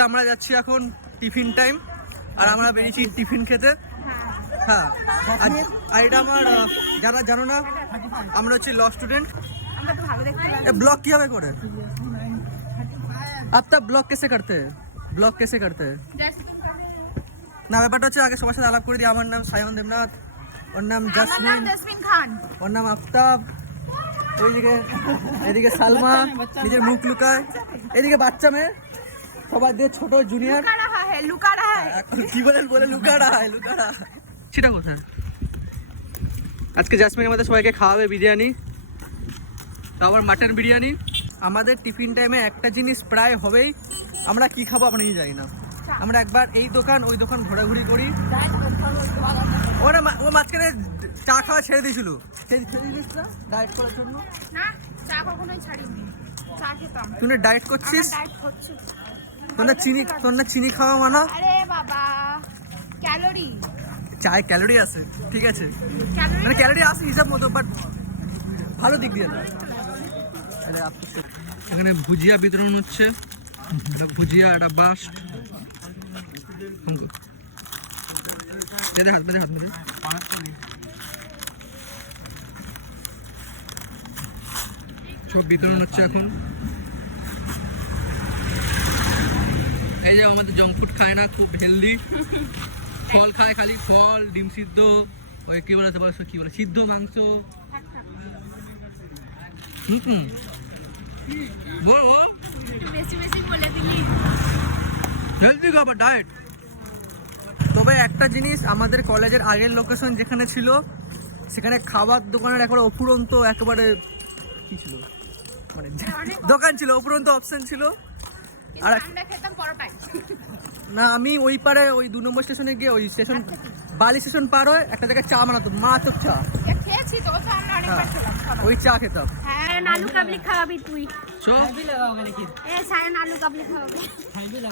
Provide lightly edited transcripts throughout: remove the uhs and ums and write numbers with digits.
আমরা যাচ্ছি এখন টিফিন টাইম, আর আমরা বেরিয়েছি টিফিন খেতে। হ্যাঁ, আর এটা আমার যারা জানো না, আমরা হচ্ছে ল স্টুডেন্ট। ব্লগ কিভাবে করে আপনি ব্লগ কেসে করতে ব্লগ কেসে করতে না, ব্যাপারটা হচ্ছে আগে সবার সাথে আলাপ করে দিই। আমার নাম সায়ন দেবনাথ, ওর নাম জাসমিন খান, ওর নাম আফতাব, ওইদিকে এদিকে সালমা নিজের মুখ লুকায়, এদিকে বাচ্চা মেয়ে সবার দিয়ে ছোট জুনিয়র কি বলে লুকারা সেটা কোথায়। আজকে জাসমিন আমাদের সবাইকে খাওয়াবে বিরিয়ানি, তারপর মাটন বিরিয়ানি। আমাদের টিফিন টাইমে একটা জিনিস প্রায় হবেই, আমরা কি খাবো আমরা নিজে জানি না। আমরা একবার এই দোকান ওই দোকান ঘোরাঘুরি করি। ও মাঝখানে চা খাওয়া ছেড়ে দিয়েছিল, ডায়েট করার জন্য। তুই ডায়েট করছিস, তোর না চিনি খাওয়া মানা। চায় ক্যালোরি আছে, ঠিক আছে, মানে ক্যালোরি আছে হিসাব মতো, বাট ভালো দিক দিয়ে না। এখানে ভুজিয়া বিতরণ হচ্ছে, ভুজিয়া, একটা বাস্ট। হাত মেরে সব বিতরণ হচ্ছে এখন। এই যে আমাদের জঙ্ক ফুড খায় না, খুব হেলদি, ফল খায়, খালি ফল, ডিম সিদ্ধ, ওই কি বলে কি বলে সিদ্ধ মাংস। হেলদি খাবার, ডায়েট। তবে একটা জিনিস, আমাদের কলেজের আগের লোকেশন যেখানে ছিল সেখানে খাবার দোকানের একবারে অপুরন্ত, একেবারে কি ছিল, মানে দোকান ছিল, অপুরন্ত অপশন ছিল। আর না, আমি ওই পারে ওই 2 নম্বর স্টেশনে গিয়ে, ওই স্টেশন বালি স্টেশন পার হয় একটা জায়গায় চা বানাতো, মাছের চা, ওই চা খেতাম।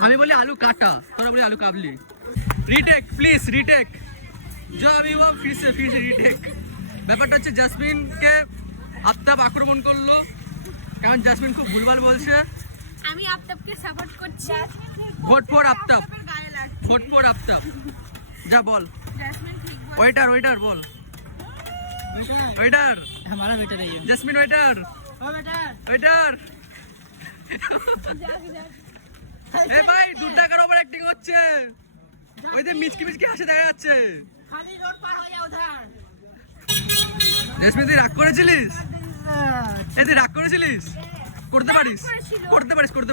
আমি বলি আলু কাটা, তোরা বলি আলু কাবলি। রিটেক প্লিজ, রিটেক जो अभी वो फिर से রিটেক। ব্যাপারটা হচ্ছে জাসমিনকে আফতাব আক্রমণ করলো, কারণ জাসমিন খুব ভুলভাল বলছে। আমি আফতাবকে সাপোর্ট করছি। Vote for Aftab, vote for Aftab. যা বল ওয়েটার বল, वेटर हमारा वेटर है ये, जस्मिन वेटर, ओ वेटर এ ভাই 2 টাকার ওভার অ্যাক্টিং হচ্ছে, ওই যে মিচকি হাসি দেখা যাচ্ছে। খালি রোড পার হয়ে যা উধার। জসমিন তুই রাগ করেছিলিস? তুই রাগ করেছিলিস? করতে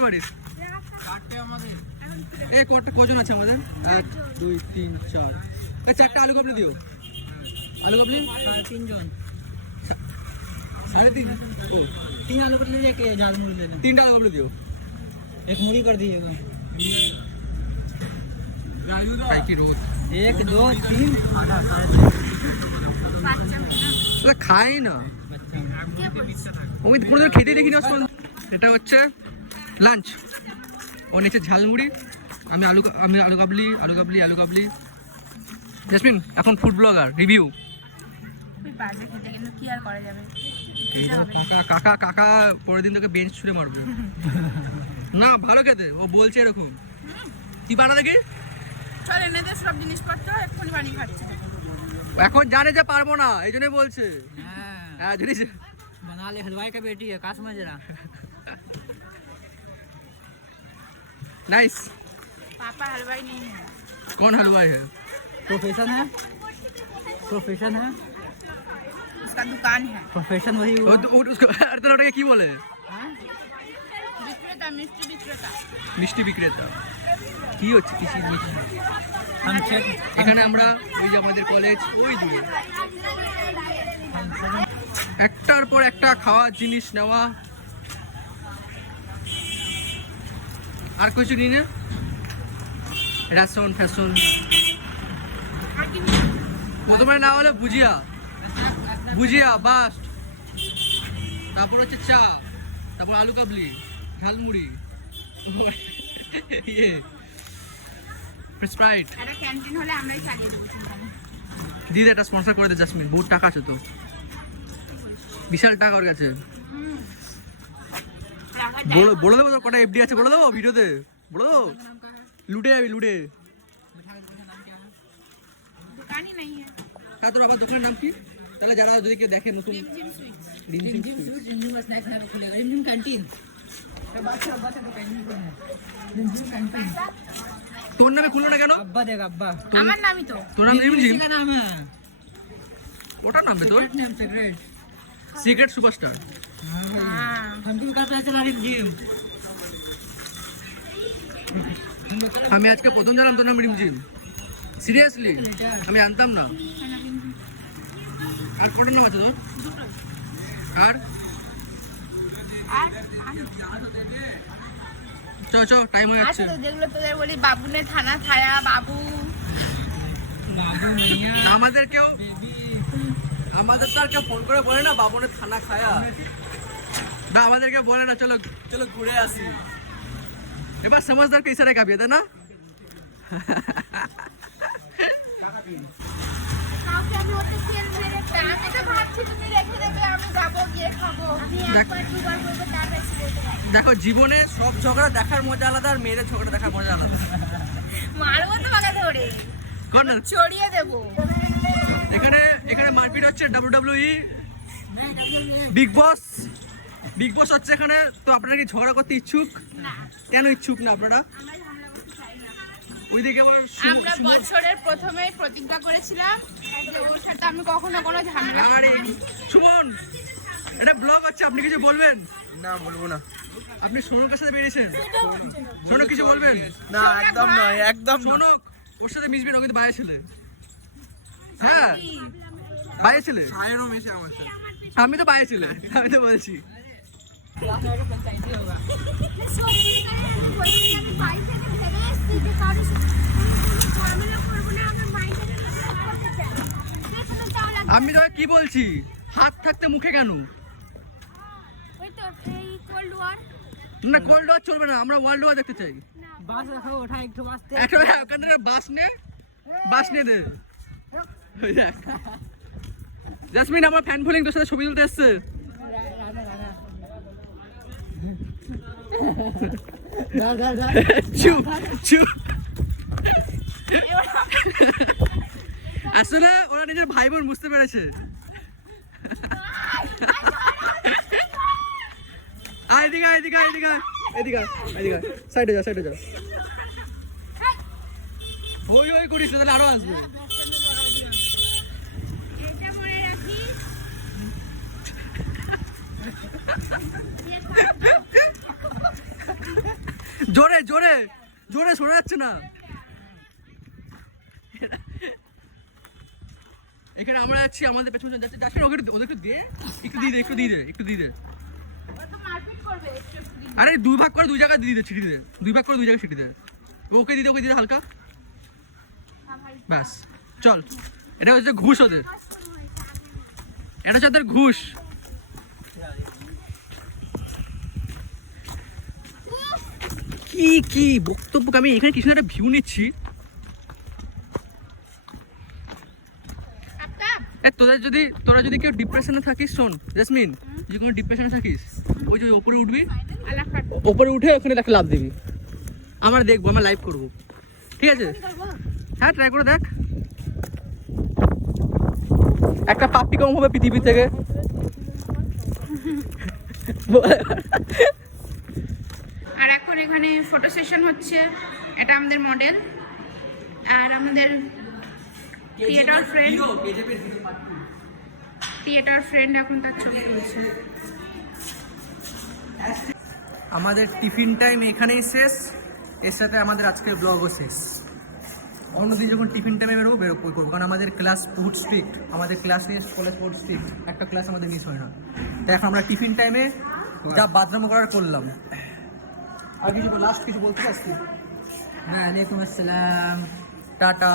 পারিস। চারটে আমাদের, এই কজন আছে আমাদের? 1 2 3 4, এই 4টা আলু কাবলি দিও। आलू कबली 3 जन, 3.5। ओ 3 आलू कबली लेके जाल मुड़ी लेना। 3 आलू कबली दियो, एक मुड़ी कर दीजिएगा। भाई की रोज 1 2 3 तो খাই না অমিত, কোনোদিন খেতে দেখিনি। এটা হচ্ছে লাঞ্চ, ও নিচে ঝালমুড়ি, আমি আলু কাবলি। জসমিন এখন ফুড ব্লগার, রিভিউ। কাকা পরের দিন তোকে বেঞ্চ ছুঁড়ে মারবে না, ভালো খেতে, ও বলছে এরকম। কি পারা দেখি, চল এনে দে সব জিনিসপত্র, এক্ষুনি বানিয়ে খাচ্ছি। এখন জানে যে পারবো না, এই জন্যই বলছে। হ্যাঁ জানিস, বানালে हलवाई का बेटी है, का समझ रहा। नाइस। पापा हलवाई नहीं है। कौन हलवाई है? प्रोफेशन है, उसका दुकान है, प्रोफेशन वही हुआ। उसको अर्थ लौटे की बोले, মিষ্টি বিক্রেতা কি হচ্ছে, কিসের মিষ্টি। এখানে আমরা ওই যে আমাদের কলেজ ওই দূরে, একটার পর একটা খাওয়ার জিনিস নেওয়া, আর কিছু নিই না। রেস্টুরেন্ট ফ্যাশন প্রথমে না হলে ভুজিয়া বাস্ট, তারপর হচ্ছে চা, তারপর আলু কাবলি, ঝালমুড়ি, স্প্রাইট। একটা ক্যান্টিন হলে আমরাই চালিয়ে দেব। দিদি একটা স্পন্সর করে দে জাসমিন, বহুত টাকা আছে তো, বিশাল টাকা ওর কাছে। বলে দেবো তো কটা এফডি আছে, বলে দেবো ভিডিওতে, বলে দেবো। लूटे अभी लूटे दुकान ही नहीं है। হ্যাঁ তোর আবার দোকানের নাম কি তাহলে যারা যদি কেউ দেখে নতুন रिमझिम स्वीट्स। रिमझिम তোর নামে খুললো না কেন अब्बा देगा अब्बा আমার নামই তো। তোর নাম রিমঝিম का नाम है ওটার নাম তোর नेम सिगरेट সিক্রেট সুপারস্টার হ্যাঁ। हम भी कहते हैं चला जिम আমি আজকে প্রথম জানলাম তোর নাম রিমঝিম সিরিয়াসলি আমি জানতাম না আর কটার নাম আছে তোর আর আর চ টাইম হয়ে আছে যাচ্ছে তো যেগুলো তোদের বলি বাবুনে থানা ছায়া বাবু। আমাদেরকেও আমাদের তো আর কেউ ফোন করে বলে না বাবনের থানা খায়া না আমাদেরকে বলে না চলো চলো ঘুরে আসি এবার समझदार के इशारे काफी है ना কাউকে আমি ওতে তেল মেরে আমি তো ভাবছি তুমি রেখে দেবে আমি যাবো গিয়ে খাবো। আমি একবার দুবার বলবো তার বেশি বলতে পারি না। দেখো জীবনে সব ঝগড়া দেখার মজা আলাদা আর মেয়েদের ঝগড়া দেখার মজা আলাদা মারবো তোমাকে ধরে কর্নার চড়িয়ে দেবো। এখানে এখানে মারপিট হচ্ছে WWE বিগ বস হচ্ছে এখানে তো আপনারা কি ঝগড়া করতে ইচ্ছুক না কেন ইচ্ছুক না আপনারা আমরা ঝামেলা করতে চাই না। ওইদিকে আবার আমরা বছরের প্রথমেই প্রতিজ্ঞা করেছিলাম যে ওর সাথে আমি কখনো কোনো ঝামেলা করব না। সুমন এটা ব্লগ হচ্ছে আপনি কিছু বলবেন না বলবো না আপনি সোনকের সাথে বেরিয়েছেন সোনক কিছু বলবেন না একদম নয় একদম সোনক ওর সাথে মিশবেন ও কিন্তু বাইরে ছেলে হ্যাঁ বাইরে ছেলে আয়রও মেশে আমার সাথে আমি তো বাইরে ছেলে আমি তো বলছি আমি তো কি বলছি হাত থাকতে মুখে কেন না কোল্ড ওয়ার চলবে না আমরা ওয়ার্ল্ড ওয়ার দেখতে চাই বাস রাখো ওঠা একটু বাসতে একটা ওখান থেকে বাস নে দে ওই দেখ। জাসমিন আমার ফ্যান ফলোইং তোর সাথে ছবি তুলতে এসছে চুপ চুপ আসলে ওরা নিজের ভাই বোন বুঝতে পেরেছে এদিকে সাইডে যা ওই করিস তাহলে আরো আসবে এটা মনে রাখি জোরে জোরে জোরে শোনা যাচ্ছে না এখানে আমরা যাচ্ছি আমাদের পেছনে যাচ্ছে যাচ্ছে ওদের একটু দিয়ে দে ও তো মারপিট করবে একটু একটু দিন। আরে দুই ভাগ করে দুই জায়গায় দিয়ে দে ছিটি দে দুই ভাগ করে দুই জায়গায় ছিটি দে ওকে দিয়ে দে হালকা ব্যাস চল এটা হচ্ছে ঘুষ ওদের এটা হচ্ছে ওদের ঘুষ কি বক্তব্য আমি এখানে কিছু একটা ভিউ নিচ্ছি তোরা যদি কেউ ডিপ্রেশনে থাকিস শোন জাসমিন যদি কোনো ডিপ্রেশনে থাকিস ওই যে ওপরে উঠবি ওপরে উঠে ওখানে তাকে লাভ দিবি আমরা দেখবো আমরা লাইভ করবো ঠিক আছে হ্যাঁ ট্রাই করে দেখ একটা পাপি কম হবে পৃথিবী থেকে আর এখন এখানে ফটো সেশন হচ্ছে এটা আমাদের মডেল আর আমাদের থিয়েটার ফ্রেন্ড এখন তার ছবি তুলছে। আমাদের টিফিন টাইম এখানেই শেষ এর সাথে আমাদের আজকের ব্লগও শেষ অন্যদিন যখন টিফিন টাইমে বেরোবো করবো কারণ আমাদের ক্লাস ফুড স্ট্রিক্ট আমাদের ক্লাসে স্কুলে ফুড স্ট্রিক্ট একটা ক্লাস আমাদের মিস হয় না তাই এখন আমরা টিফিন টাইমে যা বাথরুম করার করলাম আর কিছু লাস্ট কিছু বলতে পারছি ওয়ালাইকুম আসসালাম টাটা